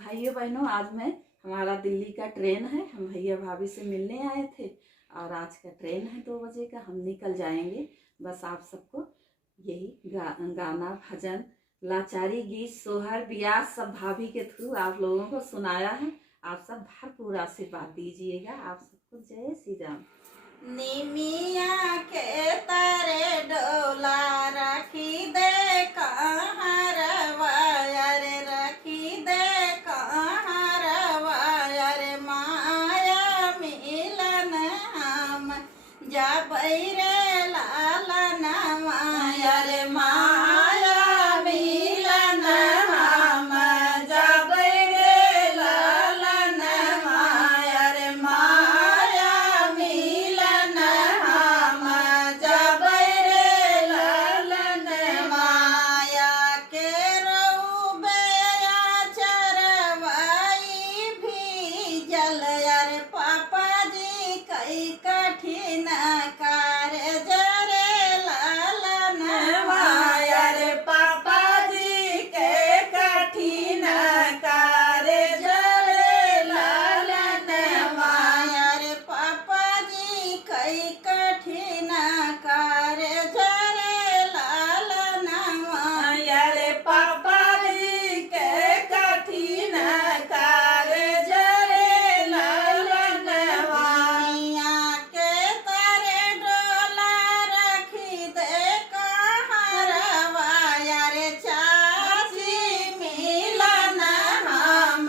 भाइयों बहनों, आज मैं हमारा दिल्ली का ट्रेन है। हम भैया भाभी से मिलने आए थे और आज का ट्रेन है 2 बजे का। हम निकल जाएंगे। बस आप सबको यही गाना भजन लाचारी गीत सोहर ब्याह सब भाभी के थ्रू आप लोगों को सुनाया है। आप सब भरपूर आशीर्वाद दीजिएगा। आप सबको जय श्री राम। निमिया के तारे डोला रखी दे कहाँ रवाया रे, रखी दे कहाँ रवाया रे, माया मिलन हम जाबै रे लालन माया रे, माया मिलन हम जाबै रे लालन माया रे, माया मिलन हम जाबै रे लालन माया के रउबे चरवाई भी जल यार पापा जी कई कठिन कार्य जरे लालन माया रे, पापा जी के कठिन कार्य जरे लालन माया रे, पापा जी कई कठिन कार्य जरे लालन माया रे, पापा जी के कठिन कार्य जरे लालन माया के तारे डोला रखी दे कहाँ रवाया रे, चाची मिलन हम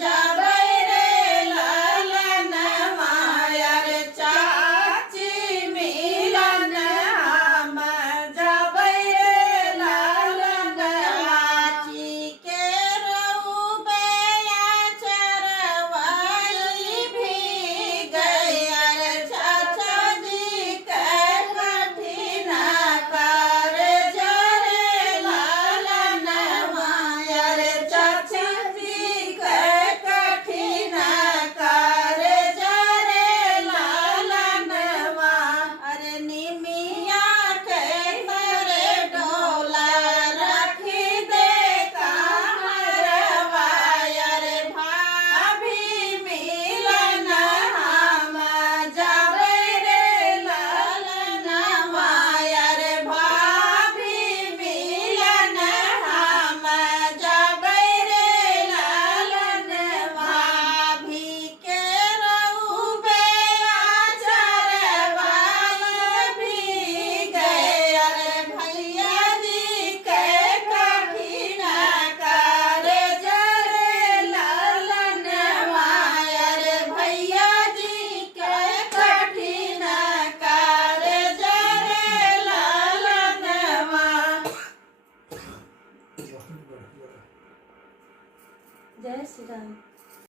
जाबै रे लालन माया रे, चाची मिलन हम जाबै रे लालन चाची के रउबे चरवाई भी गया रे, चाचा जी के कठिन कार्य जरे लालन माया रे, चाचा जी के कठिन कार्य जरे लालन माया अरे, निमिया के तारे डोला रखी दे कहाँ रवाया रे, भाभी मिलन हम जाबै रे लालन माया रे, भाभी मिलन हम जाबै रे लालन भाभी के रउबे चरवाई भी गया रे, भैया जी के कठिन कार्य जरे लालन माया रे, भैया जी के कठिन कार्य जरे लालन माया। जय श्री राम।